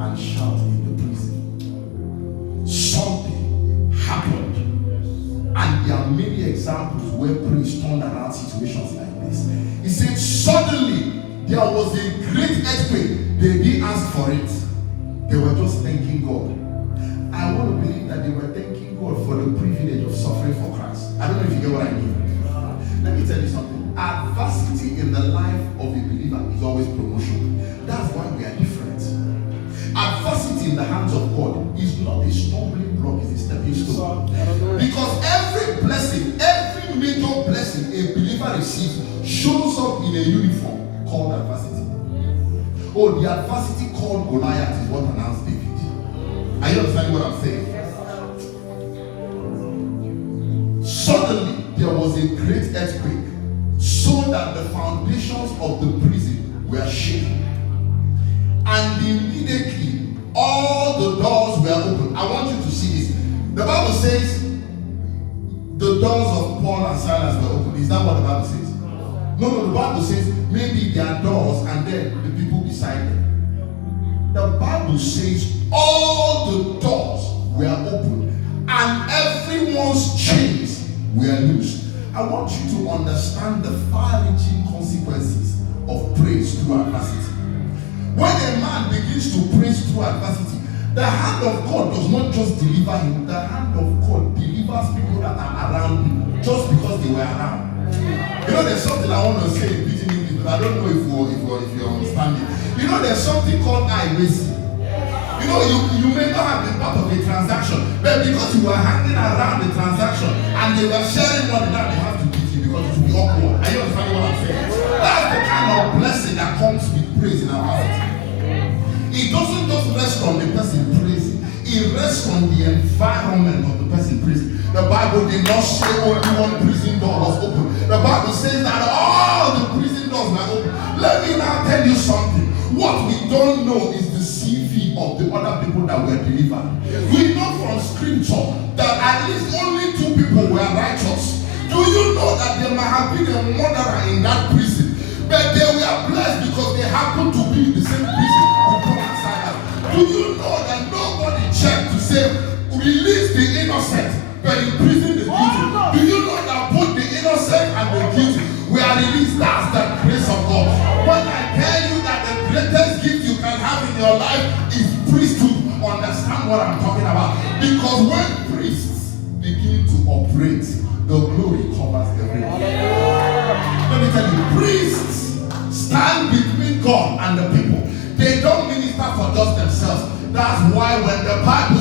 and shout in the prison. Something happened. And there are many examples where praise turned around situations like this. He said, suddenly there was a great earthquake. They didn't ask for it. They were just thanking God. I want to believe that they were thanking God for the privilege of suffering for Christ. I don't know if you get what I mean. Let me tell you something. Adversity in the life of a believer is always promotion. That's why we are different. Adversity in the hands of God is not a stumbling block, it's a stepping stone. Because every blessing, every major blessing a believer receives shows up in a uniform called adversity. Oh, the adversity called Goliath is what announced David. Are you understanding what I'm saying? Suddenly, there was a great earthquake, so that the foundations of the prison were shaken. And immediately, all the doors were opened. I want you to see this. The Bible says the doors of Paul and Silas were opened. Is that what the Bible says? No, the Bible says maybe there are doors and then the people beside them. The Bible says all the doors were opened and everyone's chains were loosed. I want you to understand the far-reaching consequences of praise through adversity. When a man begins to praise through adversity, the hand of God does not just deliver him, the hand of God delivers people that are around him just because they were around. You know, there's something I want to say in Pidgin English, but I don't know if you understand it. You know, there's something called I may see. You know, you may not have been part of the transaction, but because you were hanging around the transaction and they were sharing money, now they have to give you because it will be awkward. Are you understanding what I'm saying? That's the kind of blessing that comes with praise in our heart. It doesn't just rest on the person praising, it rests on the environment of the person praising. The Bible did not say only one prison door was open. The Bible says that all the prison doors were open. Let me now tell you something. What we don't know is the CV of the other people that were delivered. We know from scripture that at least only 2 people were righteous. Do you know that there might have been a murderer in that prison? But they were blessed because they happened to be in the same prison with Paul and Silas. Do you know that nobody checked to say, release the innocent, but imprison the guilty? Do you know that both the innocent and the guilty were released? That's the grace of God. When I tell you that the greatest gift you can have in your life is priesthood, understand what I'm talking about. Because when priests begin to operate, the glory covers everyone. Let me tell you, priests stand between God and the people. They don't minister for just themselves. That's why when the Bible